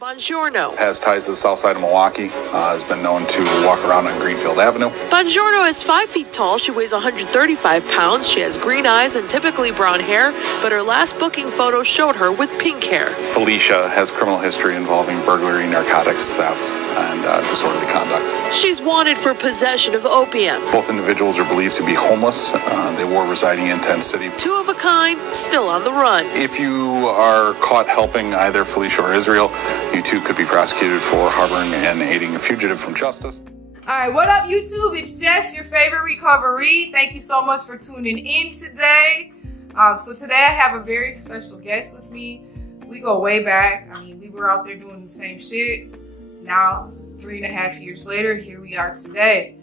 Buongiorno has ties to the south side of Milwaukee, has been known to walk around on Greenfield Avenue. Buongiorno is 5 feet tall. She weighs 135 pounds. She has green eyes and typically brown hair, but her last booking photo showed her with pink hair. Felicia has criminal history involving burglary, narcotics, thefts, and disorderly conduct. She's wanted for possession of opium. Both individuals are believed to be homeless. They were residing in Tent City. Two of a kind, still on the run. If you are caught helping either Felicia or Israel, you too could be prosecuted for harboring and aiding a fugitive from justice. All right, what up, YouTube? It's Jess, your favorite recovery. Thank you so much for tuning in today. So today I have a very special guest with me. We go way back. I mean, we were out there doing the same shit. Now, 3.5 years later, here we are today.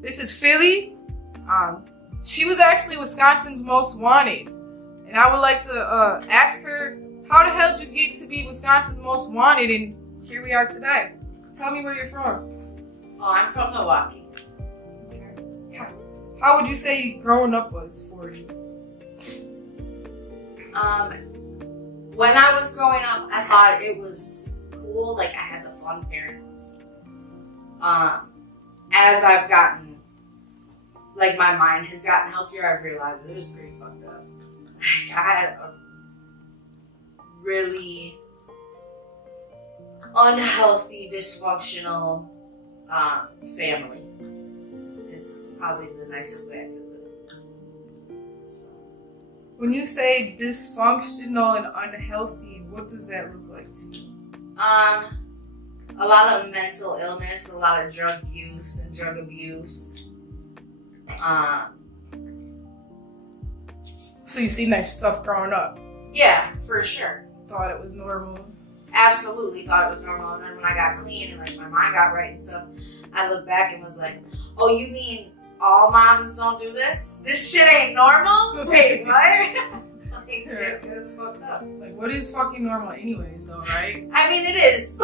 This is Philly. She was actually Wisconsin's most wanted. And I would like to ask her, how the hell did you get to be Wisconsin's most wanted? And here we are today. Tell me where you're from. Oh, I'm from Milwaukee. Okay. Yeah. How would you say growing up was for you? When I was growing up, I thought it was cool. Like, I had the fun parents. As I've gotten, like, my mind has gotten healthier, I've realized it was pretty fucked up. Like, I had a really unhealthy, dysfunctional family. Is probably the nicest way I could put it. So. When you say dysfunctional and unhealthy, what does that look like to you? A lot of mental illness, a lot of drug use and drug abuse. So you seen that stuff growing up? Yeah, for sure. Thought it was normal? Absolutely thought it was normal. And then when I got clean and like my mind got right and stuff, I looked back and was like, oh, you mean all moms don't do this? This shit ain't normal? Wait, what? Like, it was fucked up. Like, what is fucking normal anyways, though, right? I mean, it is.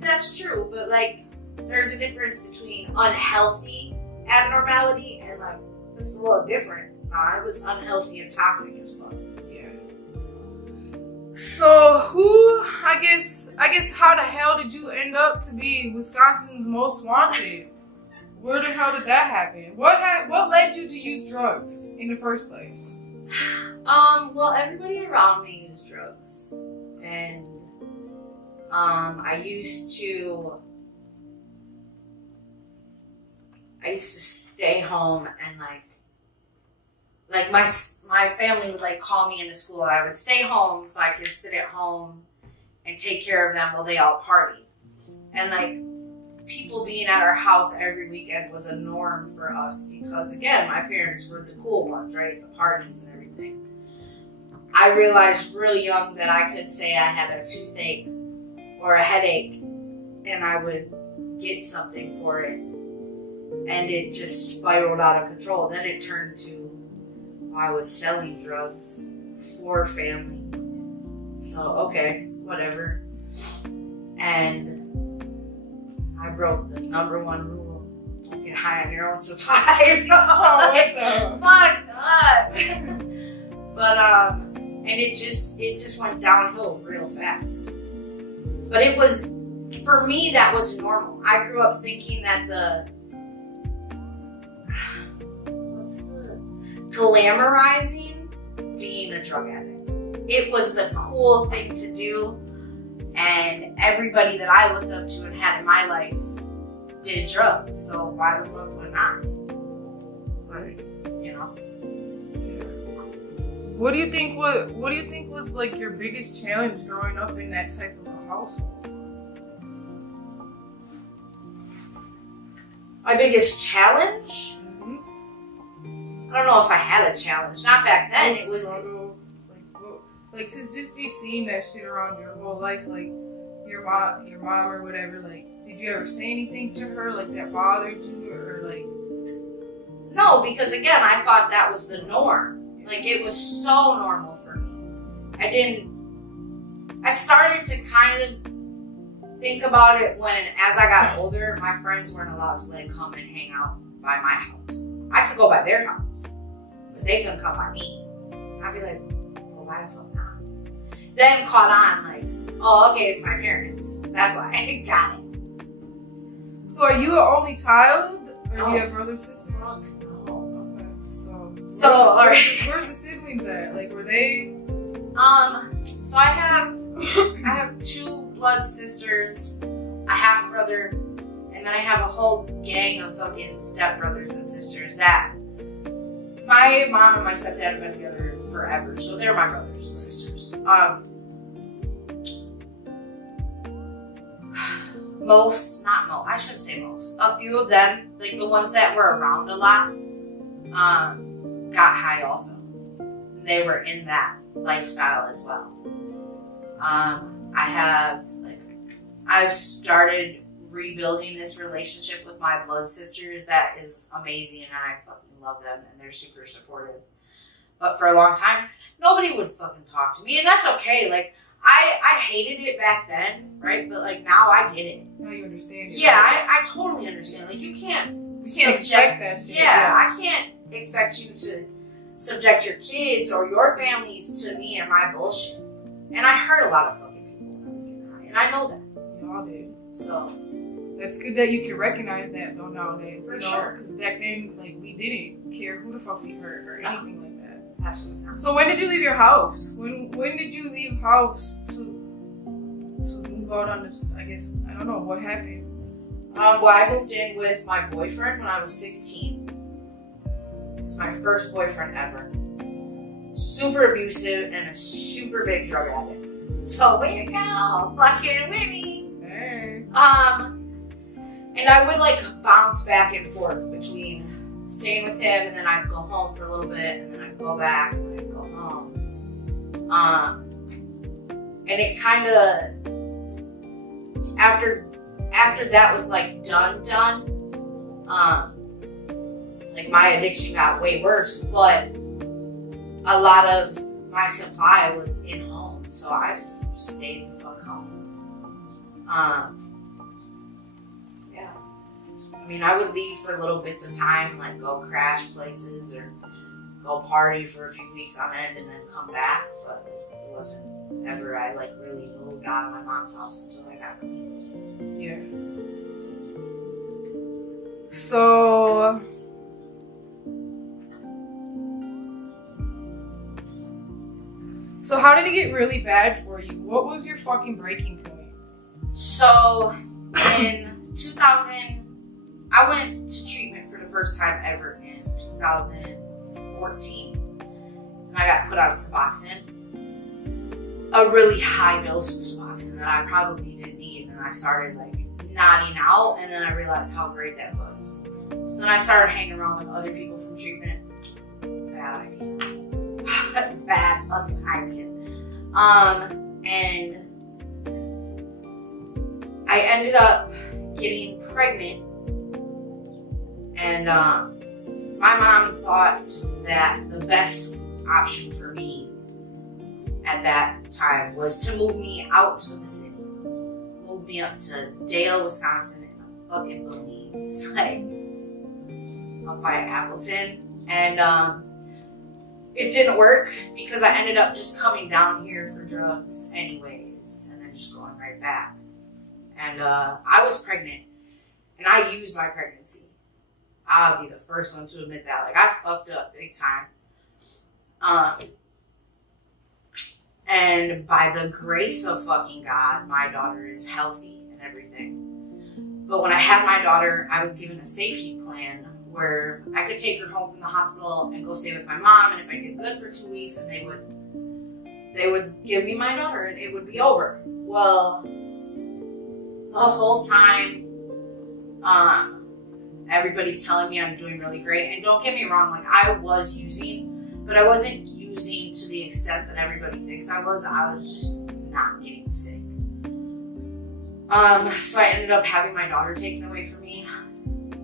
That's true. But, like, there's a difference between unhealthy abnormality and, like, it's a little different. It was unhealthy and toxic as fuck. Yeah. So, I guess, how the hell did you end up to be Wisconsin's most wanted? Where the hell did that happen? What led you to use drugs in the first place? Well, everybody around me used drugs, and I used to stay home and like my family would like call me into school, and I would stay home so I could sit at home and take care of them while they all partied. And like people being at our house every weekend was a norm for us because again, my parents were the cool ones, right? The parties and everything. I realized really young that I could say I had a toothache or a headache and I would get something for it. And it just spiraled out of control. Then it turned to I was selling drugs for family. So, okay, whatever. And I broke the #1 rule. Don't get high on your own supply. Fucked up. But, and it just went downhill real fast. But it was, for me, that was normal. I grew up thinking that glamorizing being a drug addict. It was the cool thing to do, and everybody that I looked up to and had in my life did drugs, so why the fuck would not? Right. You know? Yeah. What do you think was like your biggest challenge growing up in that type of a household? My biggest challenge? I don't know if I had a challenge. Not back then. It was like to just be seeing that shit around your whole life, like your mom or whatever. Like, did you ever say anything to her like that bothered you, or like? No, because again, I thought that was the norm. Like it was so normal for me. I started to kind of think about it when, as I got older, my friends weren't allowed to like come and hang out by my house. I could go by their house, but they couldn't come by me. I'd be like, well, why the fuck not? Then caught on, like, Oh, okay, it's my parents. That's why I got it. So are you an only child? Or No. do you have brothers, sisters? Fuck no. Okay, so Alright. where's the siblings at? Like, were they? So I have 2 blood sisters, a half brother, and then I have a whole gang of fucking stepbrothers and sisters that my mom and my stepdad have been together forever, so they're my brothers and sisters. I shouldn't say most. A few of them, like the ones that were around a lot, got high also. They were in that lifestyle as well. I've started rebuilding this relationship with my blood sisters that is amazing, and I fucking love them, and they're super supportive. But for a long time, nobody would fucking talk to me, and that's okay. Like, I hated it back then, right? But like now I get it. Now you understand. Yeah, I totally understand. Like you can't expect that shit. Yeah, I can't expect you to subject your kids or your families to me and my bullshit. And I hurt a lot of fucking people when I was getting high, and I know that. Y'all did. So that's good that you can recognize that though nowadays. For sure. Because back then, like, we didn't care who the fuck we hurt or anything like that. absolutely not. So when did you leave your house? When did you leave house to move out on this? I guess I don't know what happened. Well, I moved in with my boyfriend when I was 16. It was my first boyfriend ever. Super abusive and a super big drug addict. So way to go, fucking winning. Hey. And I would like bounce back and forth between staying with him, and then I'd go home for a little bit, and then I'd go back, and then I'd go home. And it kind of after that was like done, like my addiction got way worse, but a lot of my supply was in home, so I just stayed the fuck home. Yeah. I mean, I would leave for little bits of time, like go crash places or go party for a few weeks on end and then come back, but it wasn't ever I like really moved out of my mom's house until I got clean. Yeah. So how did it get really bad for you? What was your fucking breaking point? So in 2000, I went to treatment for the first time ever in 2014, and I got put on Suboxone, a really high dose of Suboxone that I probably didn't need, and I started like nodding out, and then I realized how great that was. So then I started hanging around with other people from treatment. Bad idea. Bad fucking idea. And I ended up getting pregnant, and my mom thought that the best option for me at that time was to move me out to the city. Move me up to Dale, Wisconsin, in the fucking boonies, like up by Appleton. And it didn't work because I ended up just coming down here for drugs anyways, and then just going right back. And I was pregnant, and I used my pregnancy. I'll be the first one to admit that. Like, I fucked up big time. And by the grace of fucking God, my daughter is healthy and everything. But when I had my daughter, I was given a safety plan where I could take her home from the hospital and go stay with my mom, and if I did good for 2 weeks, then they would give me my daughter and it would be over. Well, the whole time, everybody's telling me I'm doing really great. And don't get me wrong, like I was using, but I wasn't using to the extent that everybody thinks I was. I was just not getting sick. So I ended up having my daughter taken away from me,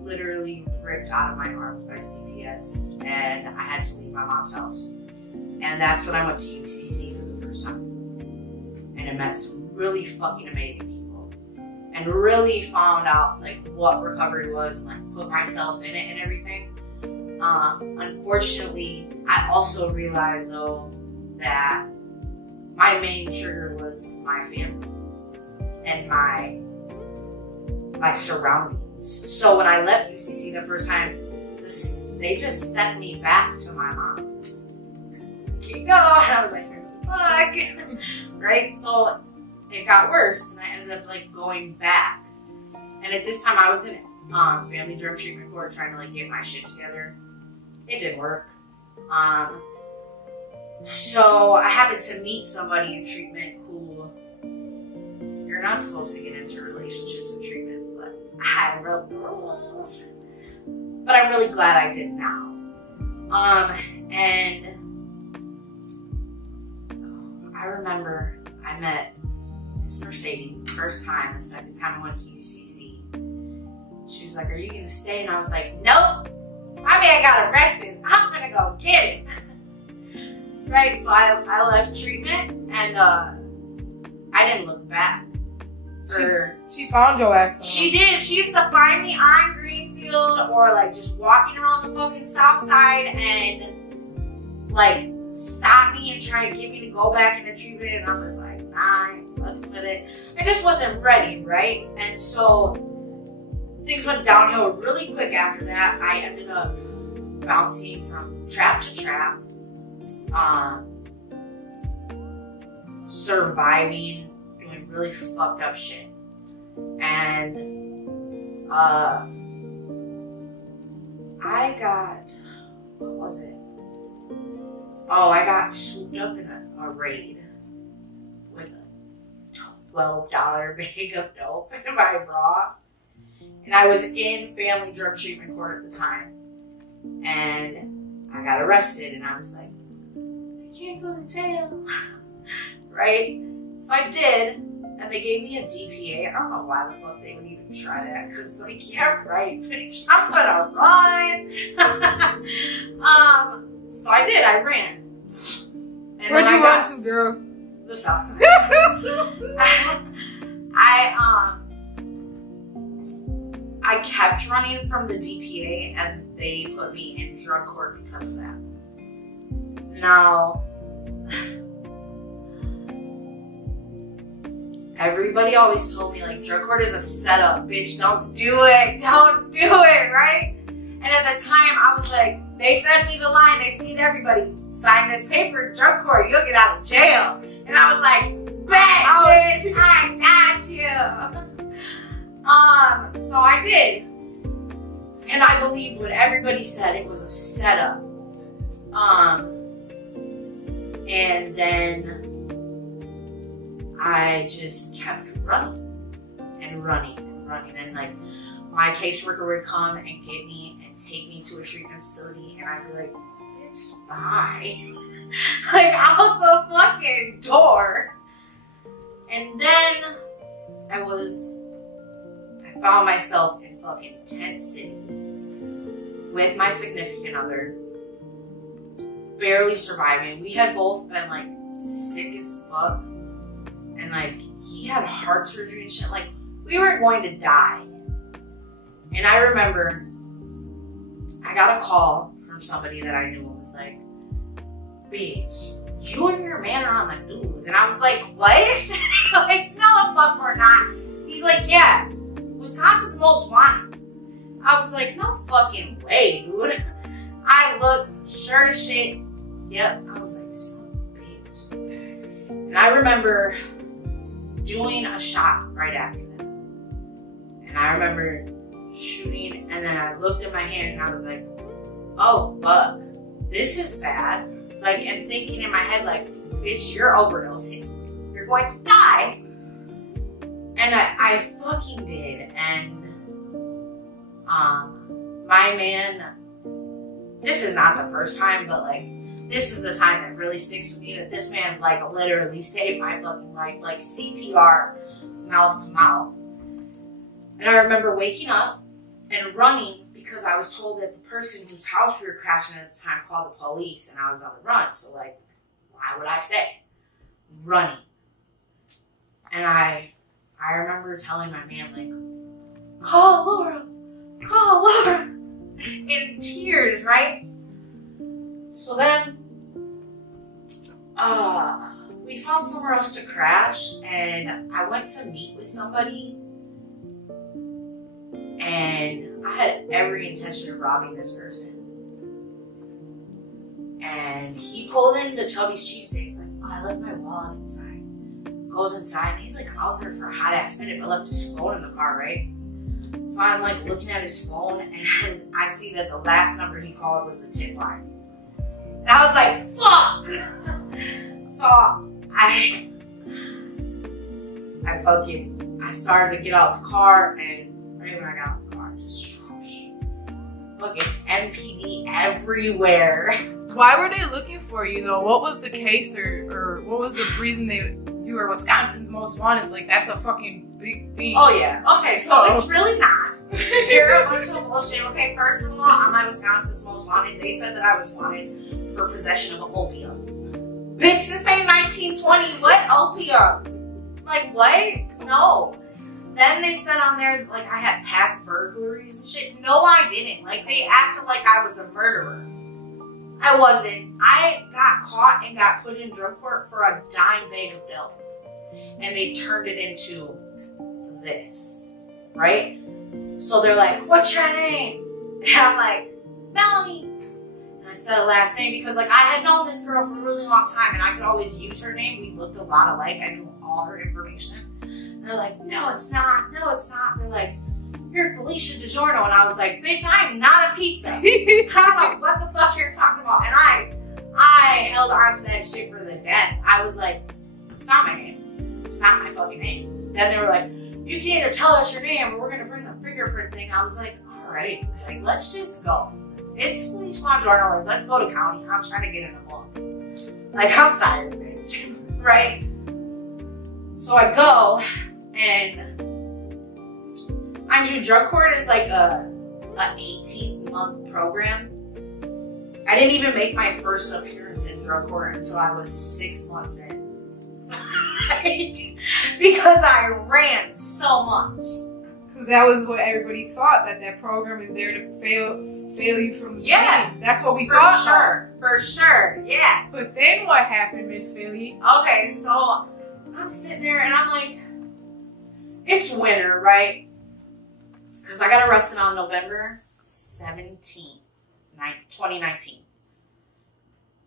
literally ripped out of my arms by CPS, and I had to leave my mom's house. And that's when I went to UCC for the first time. And I met some really fucking amazing people, and really found out like what recovery was, and like put myself in it and everything. Unfortunately, I also realized though that my main trigger was my family and my surroundings. So when I left UCC the first time, they just sent me back to my mom's. Here you go. And I was like, fuck. Right? So it got worse, and I ended up like going back. And at this time I was in family drug treatment court trying to like get my shit together. It didn't work. So I happened to meet somebody in treatment who, you're not supposed to get into relationships in treatment, but I wrote the rules. But I'm really glad I did now. And I remember I met Miss Mercedes the first time. The second time I went to UCC. She was like, are you gonna stay? And I was like, nope. I mean, I got arrested. I'm gonna go get it. Right, so I left treatment and I didn't look back. She found your ass though. She did. She used to find me on Greenfield or like just walking around the fucking south side and like stop me and try and get me to go back into treatment, and I was like, nah, I ain't fucking with it. I just wasn't ready, right? And so things went downhill really quick after that. I ended up bouncing from trap to trap. Surviving, doing really fucked up shit. And I got, what was it? Oh, I got swooped up in a raid with a $12 bag of dope in my bra. And I was in family drug treatment court at the time. And I got arrested, and I was like, I can't go to jail. Right? So I did, and they gave me a DPA. I don't know why the fuck they would even try that, because, like, yeah, right, bitch, I'm gonna run. So I did, I ran. And where'd you run to, girl? The south side. I kept running from the DPA, and they put me in drug court because of that. Now, everybody always told me, like, drug court is a setup, bitch, don't do it, right? And at the time, I was like, they fed me the line, they feed everybody, sign this paper, drug court, you'll get out of jail. And I was like, bet, bitch, I got you. So I did. And I believed what everybody said, it was a setup. And then I just kept running. And like, my caseworker would come and get me and take me to a treatment facility, and I'd be like, bitch, bye. Like, out the fucking door. And then I found myself in fucking Tent City with my significant other, barely surviving. We had both been like sick as fuck, and like he had heart surgery and shit. Like, we were going to die. And I remember I got a call from somebody that I knew and was like, bitch, you and your man are on the news. And I was like, what? Like, no, fuck, we're not. He's like, yeah, Wisconsin's most wanted. I was like, no fucking way, dude. I looked, sure as shit. Yep. I was like, son of a bitch. And I remember doing a shot right after that. And I remember shooting, and then I looked at my hand and I was like, oh, fuck. This is bad. Like, and thinking in my head, like, bitch, you're overdosing. You're going to die. And I fucking did. And my man, this is not the first time, but like, this is the time that really sticks with me, that this man like literally saved my fucking life, like CPR, mouth to mouth. And I remember waking up and running because I was told that the person whose house we were crashing at the time called the police, and I was on the run. So like, why would I stay? Running. And I remember telling my man, like, call Laura, in tears, right? So then, we found somewhere else to crash, and I went to meet with somebody, and I had every intention of robbing this person. And he pulled into Chubby's Cheesesteak. He's like, oh, I left my wallet inside. Goes inside, and he's like out there for a hot ass minute, but left his phone in the car, right? So I'm like looking at his phone, and I see that the last number he called was the tip line. And I was like, fuck! So I fucking, I started to get out of the car, and right when I got out of the car, just fucking MPD everywhere. Why were they looking for you though? What was the case, or what was the reason you were Wisconsin's most wanted? Like, that's a fucking big thing. Oh yeah. Okay, so it's really not. You're a bunch of bullshit. Okay, first of all, I'm my Wisconsin's most wanted. They said that I was wanted for possession of opium. Bitch, this ain't 1920. What opium? Like, what? No. Then they said on there, like, I had past burglaries and shit. No, I didn't. Like, they acted like I was a murderer. I wasn't. I got caught and got put in drug court for a dime bag of dope. And they turned it into this, right? So they're like, what's your name? And I'm like, Melanie. And I said a last name because, like, I had known this girl for a really long time and I could always use her name. We looked a lot alike. I knew all her information. And they're like, no, it's not. No, it's not. They're like, you're Felicia DiGiorno. And I was like, bitch, I am not a pizza. I don't know what the fuck you're talking about. And I held on to that shit for the death. I was like, it's not my name. It's not my fucking name. Then they were like, you can either tell us your name or we're going to bring the fingerprint thing. I was like, all right, like, let's just go. It's Felicia DiGiorno. Like, let's go to county. I'm trying to get in a book. Like, I'm tired, bitch. Right? So I go, and mind you, drug court is like a 18-month program. I didn't even make my first appearance in drug court until I was 6 months in. Because I ran so much. Because that was what everybody thought, that program is there to fail you from the beginning. That's what we thought. For sure, yeah. But then what happened, Miss Philly? Okay, so I'm sitting there and I'm like, it's winter, right? Because I got arrested on November 17th, 2019.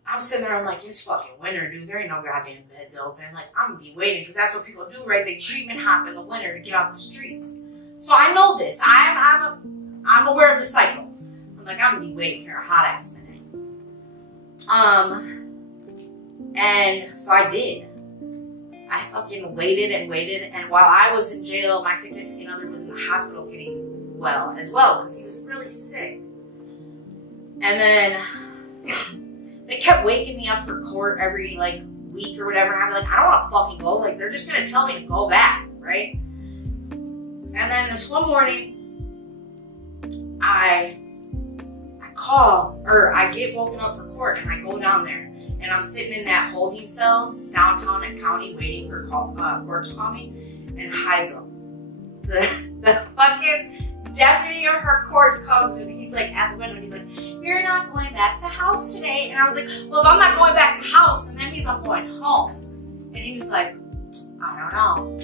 I'm sitting there, I'm like, it's fucking winter, dude. There ain't no goddamn beds open. Like, I'm gonna be waiting, because that's what people do, right? They treatment hop in the winter to get off the streets. So I know this. I'm aware of the cycle. I'm like, I'm gonna be waiting here a hot ass minute. And so I did. I fucking waited and waited, and while I was in jail, my significant other was in the hospital getting well as well, because he was really sick. And then they kept waking me up for court every, like, week or whatever, and I'm like, I don't want to fucking go. Like, they're just gonna tell me to go back, right? And then this one morning, I get woken up for court, and I go down there, and I'm sitting in that holding cell downtown at county waiting for court to call me, and Heisel, the fucking deputy of her court, comes, and he's like at the window, and he's like, you're not going back to house today. And I was like, well, if I'm not going back to house, then that means I'm going home. And he was like, I don't know.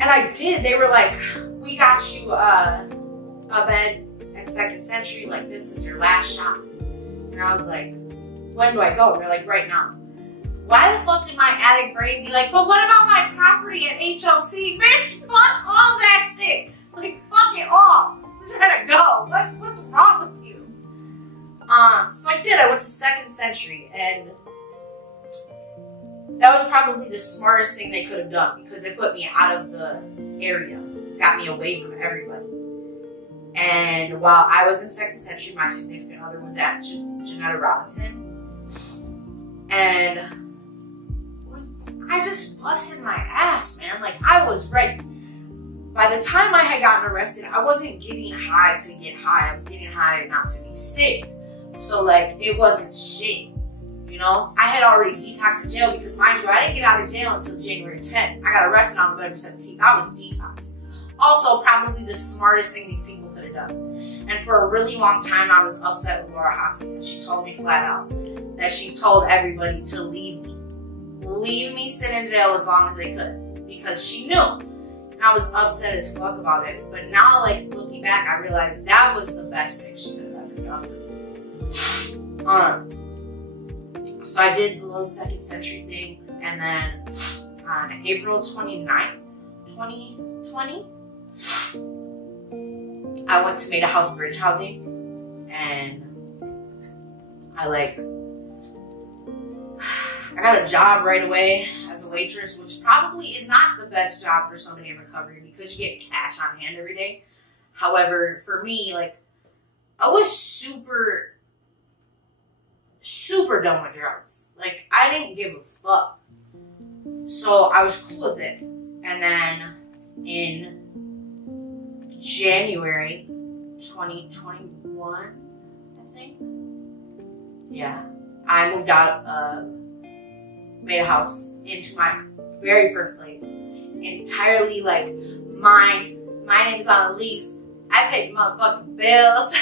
And I did. They were like, we got you a bed at 2nd Century. Like, this is your last shot. And I was like, when do I go? And they're like, right now. Why the fuck did my addict brain be like, but what about my property at HOC? Bitch, fuck all that shit. Like, fuck it all. I'm trying to go. What's wrong with you? So I did. I went to 2nd Century, and that was probably the smartest thing they could have done, because it put me out of the area, got me away from everybody. And while I was in 2nd Century, my significant other was at Janetta Robinson, and I just busted my ass, man. Like, I was ready. By the time I had gotten arrested, I wasn't getting high to get high. I was getting high not to be sick. So, like, it wasn't shit, you know? I had already detoxed in jail because, mind you, I didn't get out of jail until January 10th. I got arrested on November 17th. I was detoxed. Also, probably the smartest thing these people could have done. And for a really long time, I was upset with Laura House because she told me flat out that she told everybody to leave me. leave me sit in jail as long as they could because she knew. And I was upset as fuck about it. But now, like, looking back, I realized that was the best thing she could have ever done for me. So I did the little second century thing, and then on April 29th, 2020, I went to Made a House Bridge Housing, and I got a job right away as a waitress, which probably is not the best job for somebody in recovery because you get cash on hand every day. However, for me, like, I was super done with drugs. Like, I didn't give a fuck. So I was cool with it. And then in January 2021, I think. Yeah. I moved out of Made a House into my very first place. Entirely, like, mine. My name's on the lease. I paid motherfucking bills.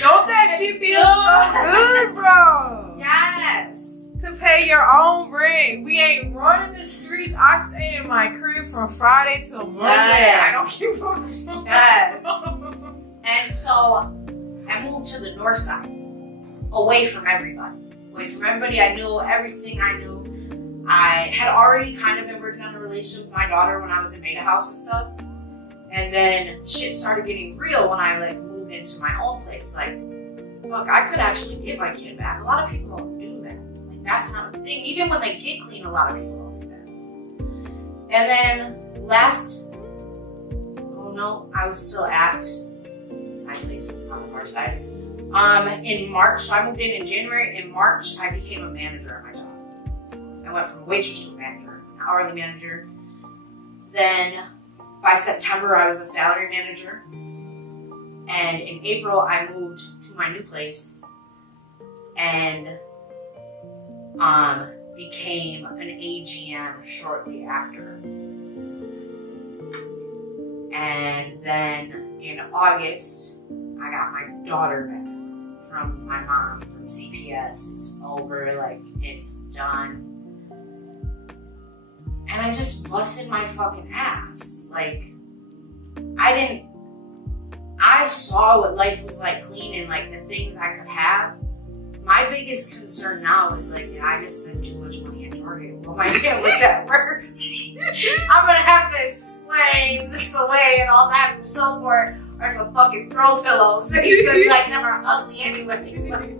Don't that shit feel so good, bro? Yes. To pay your own rent. We ain't running the streets. I stay in my crib from Friday till Monday. Yes. I don't give a shit. Yes. And so I moved to the north side. Away from everybody. Away from everybody I knew, everything I knew. I had already kind of been working on a relationship with my daughter when I was in Made a House and stuff. And then shit started getting real when I, like, moved into my own place. Like, look, I could actually get my kid back. A lot of people don't do that. Like, that's not a thing. Even when they get clean, a lot of people don't do that. And then I was still at my place on the north side. In March, so I moved in January. In March, I became a manager at my job. I went from a waitress to a manager, an hourly manager. Then by September, I was a salary manager. And in April, I moved to my new place and became an AGM shortly after. And then in August, I got my daughter back from my mom from CPS. It's over, like, it's done. And I just busted my fucking ass. Like, I saw what life was like clean and, like, the things I could have. My biggest concern now is, like, I just spent too much money at Target. What am I doing with that work? I'm gonna have to explain this away, and all I have to show for it are some fucking throw pillows. He's gonna be like, never ugly anyway. He's like,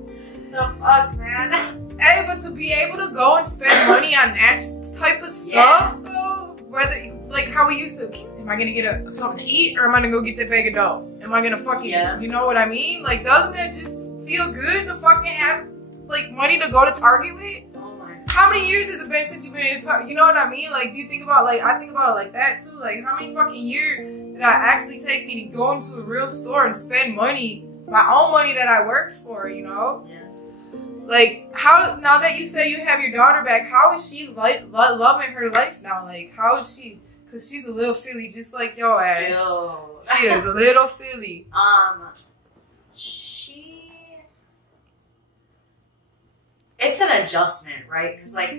the fuck, man. Hey, but to be able to go and spend money on that type of stuff, though, whether, like, how we used to, am I gonna get something to eat, or am I gonna go get that bag of dough? Am I gonna fucking, you know what I mean? Like, doesn't that just feel good to fucking have, like, money to go to Target with? Oh my God. How many years has it been since you've been in Target? You know what I mean? Like, do you think about, like, I think about it like that too. Like, how many fucking years did I actually take me to go into a real store and spend money, my own money that I worked for, you know? Yeah. Like, how, now that you say you have your daughter back, how is she loving her life now? Like, how is she, because she's a little filly just like your ass. Yo. She is a little filly. It's an adjustment, right? Because, like,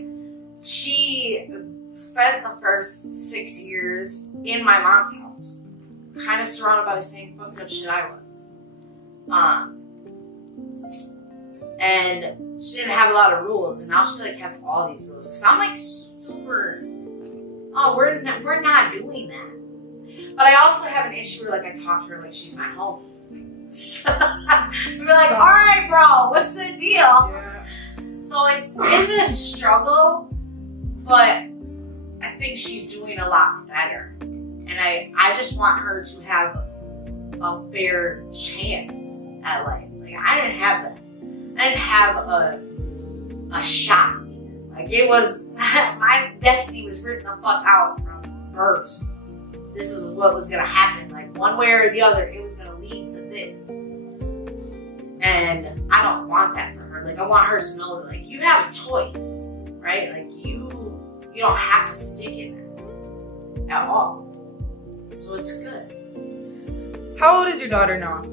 she spent the first 6 years in my mom's house, kind of surrounded by the same fucked up shit I was. And she didn't have a lot of rules, and now she, like, has all these rules. Cause I'm, like, super, oh, we're not doing that. But I also have an issue where, like, I talk to her like she's my home. So we're like, all right, bro, what's the deal? Yeah. So it's a struggle, but I think she's doing a lot better. And I just want her to have a fair chance at life. Like, I didn't have that. I didn't have a shot. Like, it was, my destiny was written the fuck out from birth. This is what was gonna happen. Like, one way or the other, it was gonna lead to this. And I don't want that for her. Like, I want her to know that, like, you have a choice, right? Like, you don't have to stick in that at all. So it's good. How old is your daughter now?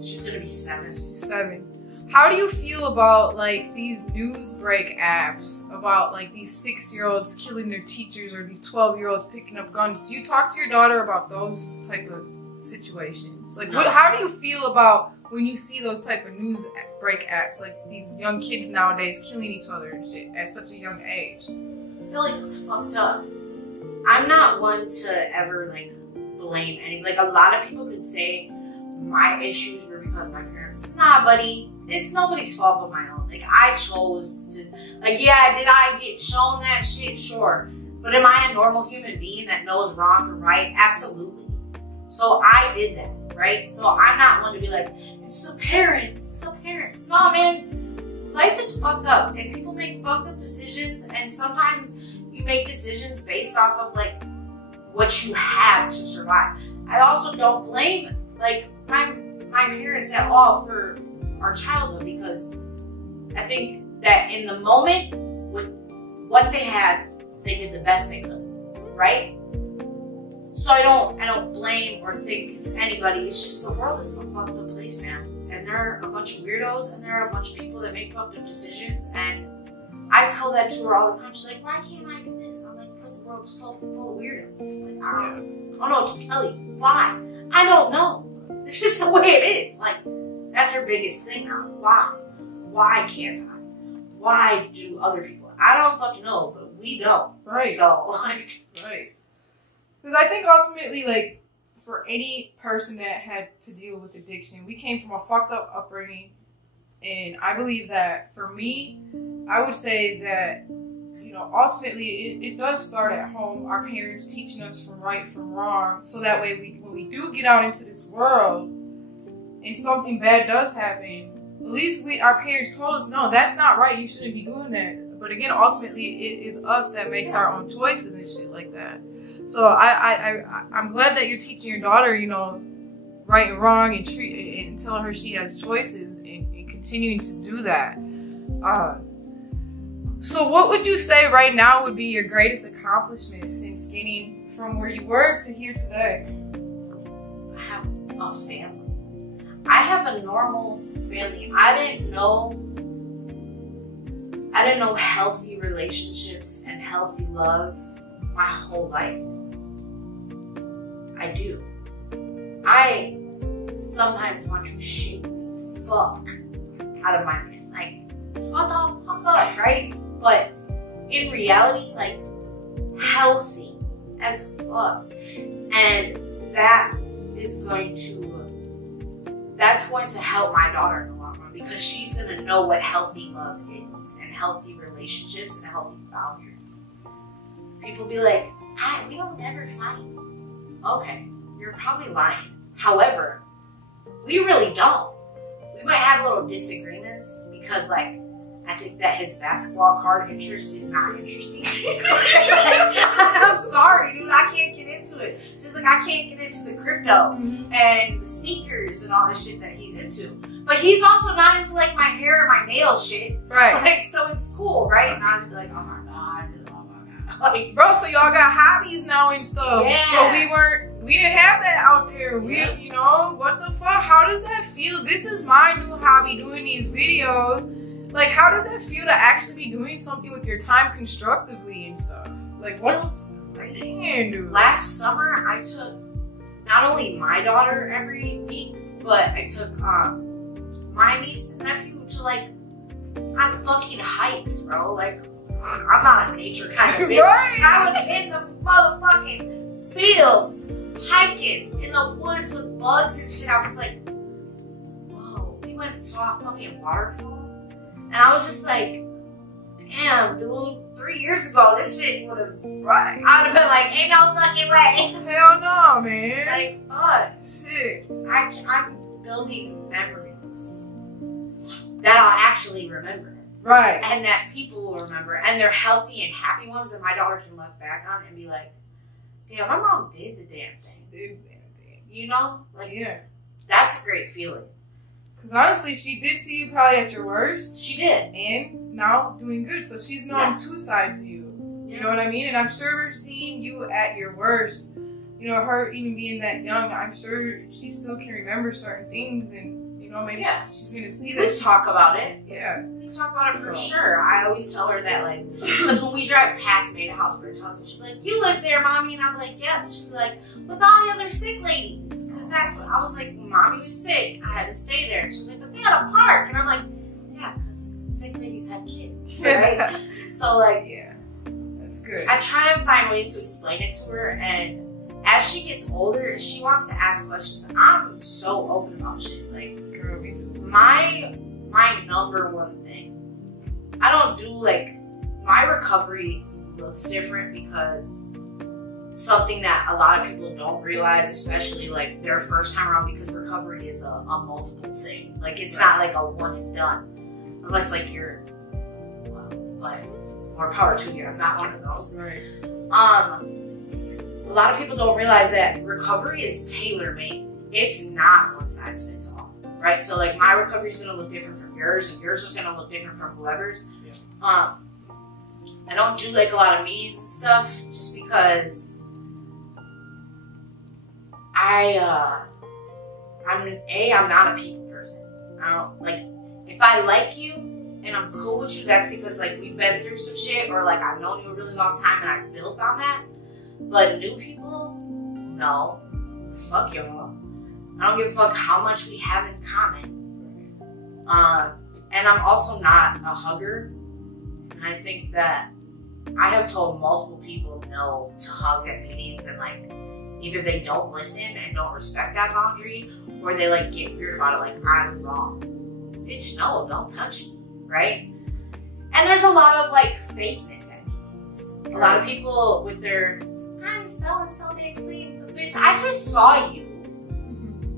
She's gonna be 7. She's 7. How do you feel about like these news break apps about like these 6-year-olds killing their teachers or these 12-year-olds picking up guns? Do you talk to your daughter about those type of situations? Like, how do you feel about when you see those type of news break apps, like these young kids nowadays killing each other and shit at such a young age? I feel like it's fucked up. I'm not one to ever like blame any. Like, a lot of people could say my issues were because of my parents. Nah, buddy. It's nobody's fault but my own. Like, I chose to, like, yeah, did I get shown that shit? Sure. But am I a normal human being that knows wrong from right? Absolutely. So I did that, right? So I'm not one to be like, it's the parents, it's the parents. No, man, life is fucked up and people make fucked up decisions, and sometimes you make decisions based off of like what you have to survive. I also don't blame like my parents at all for our childhood, because I think that in the moment with what they had, they did the best they could, right? So I don't blame or think it's anybody. It's just the world is so fucked up place, man. And there are a bunch of weirdos, and there are a bunch of people that make fucked up decisions. And I tell that to her all the time. She's like, why can't I do this? I'm like, because the world's full of weirdos. Like, I don't know what to tell you. Why? I don't know. It's just the way it is. Like, that's her biggest thing now. Why? Why can't I? Why do other people? I don't fucking know, but we don't. Right. So, like, right. Because I think ultimately, like, for any person that had to deal with addiction, we came from a fucked up upbringing. And I believe that for me, I would say that, you know, ultimately it does start at home. Our parents teaching us from right from wrong. So that way, when we do get out into this world and something bad does happen, at least our parents told us, no, that's not right. You shouldn't be doing that. But again, ultimately, it is us that makes our own choices and shit like that. So I'm glad that you're teaching your daughter, you know, right and wrong, and telling her she has choices and continuing to do that. So what would you say right now would be your greatest accomplishment since getting from where you were to here today? I have a family. I have a normal family. I didn't know healthy relationships and healthy love my whole life. I do. I sometimes want to shake the fuck out of my man. Like, shut the fuck up, right? But in reality, like, healthy as fuck. And that's going to help my daughter in the long run, because she's going to know what healthy love is, and healthy relationships, and healthy boundaries. People be like, we don't never fight. Okay, you're probably lying. However, we really don't. We might have little disagreements because, like, I think that his basketball card interest is not interesting. I'm sorry, dude. I can't get into it. Just like I can't get into the crypto and the sneakers and all the shit that he's into. But he's also not into, like, my hair and my nails shit. Right. Like, so it's cool, right? And I was like, oh my god. Like, bro, so y'all got hobbies now and stuff. Yeah. But we didn't have that out there. You know, what the fuck? How does that feel? This is my new hobby, doing these videos. Like, how does that feel to actually be doing something with your time constructively and stuff? Like, what's, man, dude. Last summer, I took not only my daughter every week, but I took my niece and nephew to, like, on fucking hikes, bro. Like, I'm not a nature kind of bitch. Right. I was in the motherfucking fields, hiking in the woods with bugs and shit. I was like, whoa. We went and saw a fucking waterfall. And I was just like, damn, dude, 3 years ago, this shit would have, right. I would have been like, ain't no fucking way. Hell no, man. Like, fuck. Shit. I'm building memories that I'll actually remember. Right. And that people will remember. And they're healthy and happy ones that my daughter can look back on and be like, damn, my mom did the damn thing. Did the damn thing. You know? Like, yeah. That's a great feeling. Because honestly, she did see you probably at your worst. She did. And now doing good. So she's known two sides of you. You know what I mean? And I'm sure seeing you at your worst, you know, her even being that young, I'm sure she still can remember certain things and You know, maybe she's gonna see We that. talk about it. Yeah. We talk about it for sure. I always tell her that, like, because when we drive past Maida House, we're talking, she's like, "You live there, Mommy," and I'm like, "Yeah." And she's like, "With all the other sick ladies," because that's what I was like. Mommy was sick. I had to stay there. And she's like, "But they had a park," and I'm like, "Yeah, because sick ladies have kids, right?" So like, yeah, that's good. I try to find ways to explain it to her, and as she gets older, she wants to ask questions. I'm so open about shit. Like, Girl, me too. my number one thing, I don't do, like, my recovery looks different because something that a lot of people don't realize, especially like their first time around, because recovery is a multiple thing. Like, it's not like a one and done, unless like you're, well, but more power to you. I'm not one of those. Right. A lot of people don't realize that recovery is tailor-made. It's not one size fits all, right? So like, my recovery is going to look different from yours, and yours is going to look different from whoever's. Yeah. I don't do like a lot of meetings and stuff just because I'm not a people person. I don't like, if I like you and I'm cool with you, that's because like we've been through some shit, or like I've known you a really long time and I built on that. But new people, no. Fuck y'all. I don't give a fuck how much we have in common. And I'm also not a hugger. And I think that I have told multiple people no to hugs at meetings, and like, either they don't listen and don't respect that boundary, or they like get weird about it, like, I'm wrong. Bitch, no, don't touch me, right? And there's a lot of like fakeness at meetings. A lot of people with their, I'm so basically, bitch, I just saw you.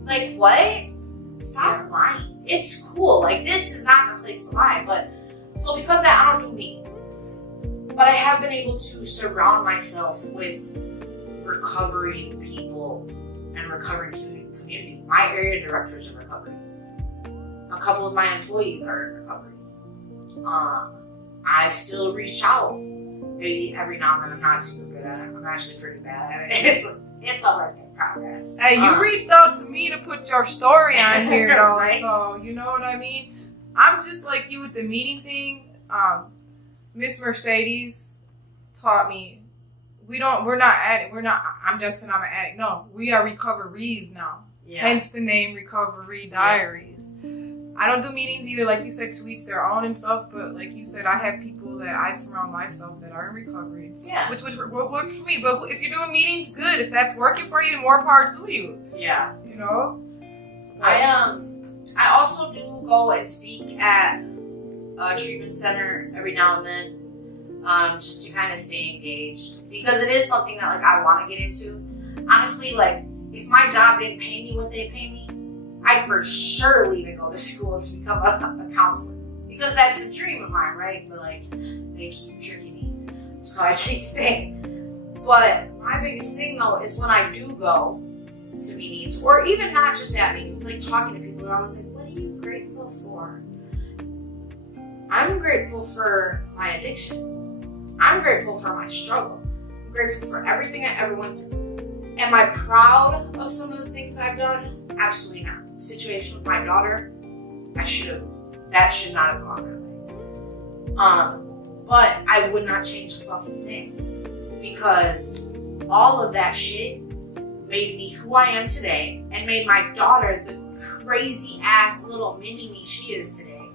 Like, what? Stop lying. It's cool. Like, this is not the place to lie. But so because of that, I don't do meetings. But I have been able to surround myself with recovery people and recovery community. My area director is in recovery. A couple of my employees are in recovery. I still reach out maybe every now and then. I'm not super good at it. I'm actually pretty bad at it. It's a work in progress. Hey, you reached out to me to put your story on here, though. Right? So you know what I mean. I'm just like you with the meeting thing. Miss Mercedes taught me I'm Jessica and I'm an addict. No, we are recoverees now. Yeah. Hence the name RECOVEREE DIARIES. I don't do meetings either, like you said, to each their own and stuff, but like you said, I have people that I surround myself that are in recovery. Yeah. Which works for me. But if you're doing meetings, good. If that's working for you, more power to you. Yeah. You know? I also do go and speak at a treatment center every now and then, just to kind of stay engaged, because it is something that like I want to get into. Honestly, like, if my job didn't pay me what they pay me, I'd for sure leave and go to school to become a counselor, because that's a dream of mine, right? But like, they keep tricking me, so I keep staying. But my biggest thing though is when I do go to meetings, or even not just at meetings, like talking to people, I was like, what are you grateful for? I'm grateful for my addiction. I'm grateful for my struggle. I'm grateful for everything I ever went through. Am I proud of some of the things I've done? Absolutely not. The situation with my daughter, that should not have gone that way. But I would not change a fucking thing, because all of that shit made me who I am today, and made my daughter the crazy ass little mini me she is today,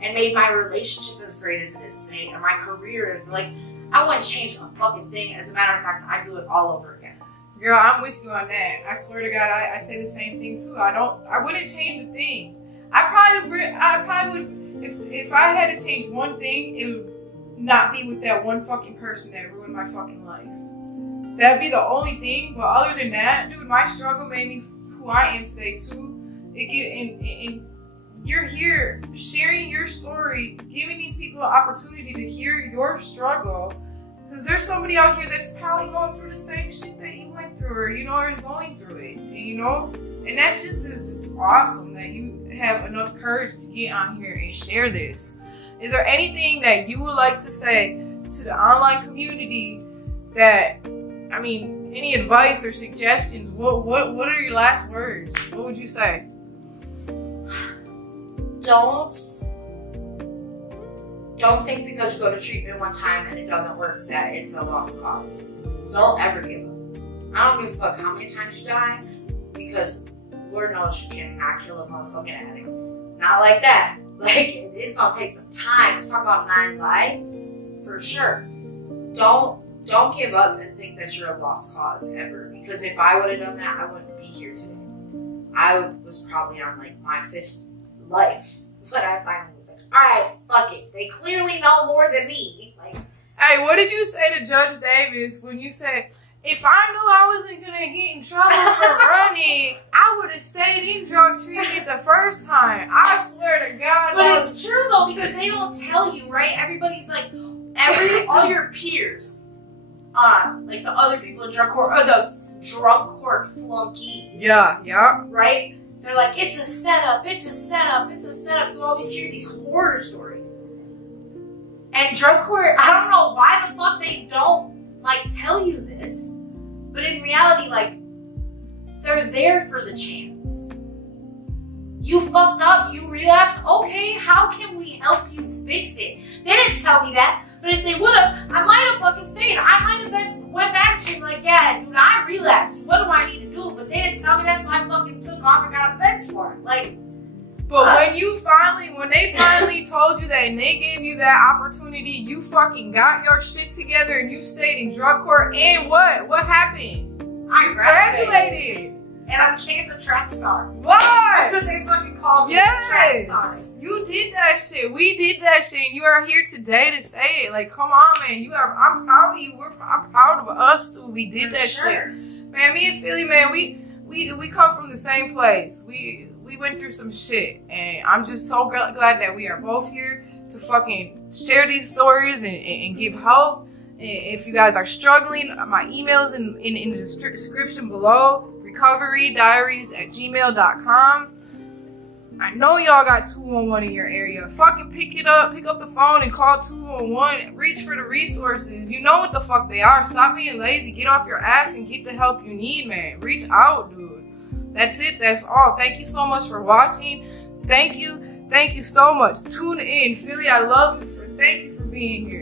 and made my relationship as great as it is today, and my career is like, I wouldn't change a fucking thing. As a matter of fact, I'd do it all over again. Girl, I'm with you on that. I swear to God, I say the same thing too. I wouldn't change a thing. I probably would, if I had to change one thing, it would not be with that one fucking person that ruined my fucking life. That'd be the only thing. But other than that, dude, my struggle made me who I am today too. And you're here sharing your story, giving these people an opportunity to hear your struggle. Because there's somebody out here that's probably going through the same shit that you went through, or, you know, or is going through it. And, you know, and that is just awesome that you have enough courage to get on here and share this. Is there anything that you would like to say to the online community that, I mean, any advice or suggestions? What are your last words? What would you say? don't think because you go to treatment one time and it doesn't work that it's a lost cause. Don't ever give up. I don't give a fuck how many times you die, because Lord knows you cannot kill a motherfucking addict. Not like that. Like, it's gonna take some time. Let's talk about 9 lives for sure. Don't give up and think that you're a lost cause ever. Because if I would have done that, I wouldn't be here today. I was probably on like my 5th life, but I finally was like, all right, fuck it. They clearly know more than me. Like, hey, what did you say to Judge Davis when you said, if I knew I wasn't gonna get in trouble for running, I would have stayed in drug treatment the first time. I swear to God. But it's true though, because they don't tell you, right? Everybody's like, all your peers, like the other people in drug court, or the drug court flunky. Yeah. Right? They're like, it's a setup, it's a setup, it's a setup. You always hear these horror stories. And drug court, I don't know why the fuck they don't like tell you this, but in reality, like, they're there for the chance. You fucked up, you relapsed, okay, how can we help you fix it? They didn't tell me that, but if they would have, I might have fucking stayed. I might have went back to them like, yeah, dude, I relapsed. What do I need to do? But they didn't tell me that, so I fucking took off and got a bench for it. Like, but when they finally told you that and they gave you that opportunity, you fucking got your shit together and you stayed in drug court, and what? What happened? I graduated. And I became the track star. What? That's what they fucking called me. Yes. The track star. You did that shit. We did that shit. And you are here today to say it. Like, come on, man. I'm proud of you. I'm proud of us too. We did that shit. Man, me and Philly, man, we come from the same place. We went through some shit. And I'm just so glad that we are both here to fucking share these stories and give hope. If you guys are struggling, my email's in the description below. RECOVEREEDIARIES@gmail.com. I know y'all got 211 in your area. Fucking pick it up. Pick up the phone and call 211. Reach for the resources. You know what the fuck they are. Stop being lazy. Get off your ass and get the help you need, man. Reach out, dude. That's it. That's all. Thank you so much for watching. Thank you. Thank you so much. Tune in. Philly, I love you. Thank you for being here.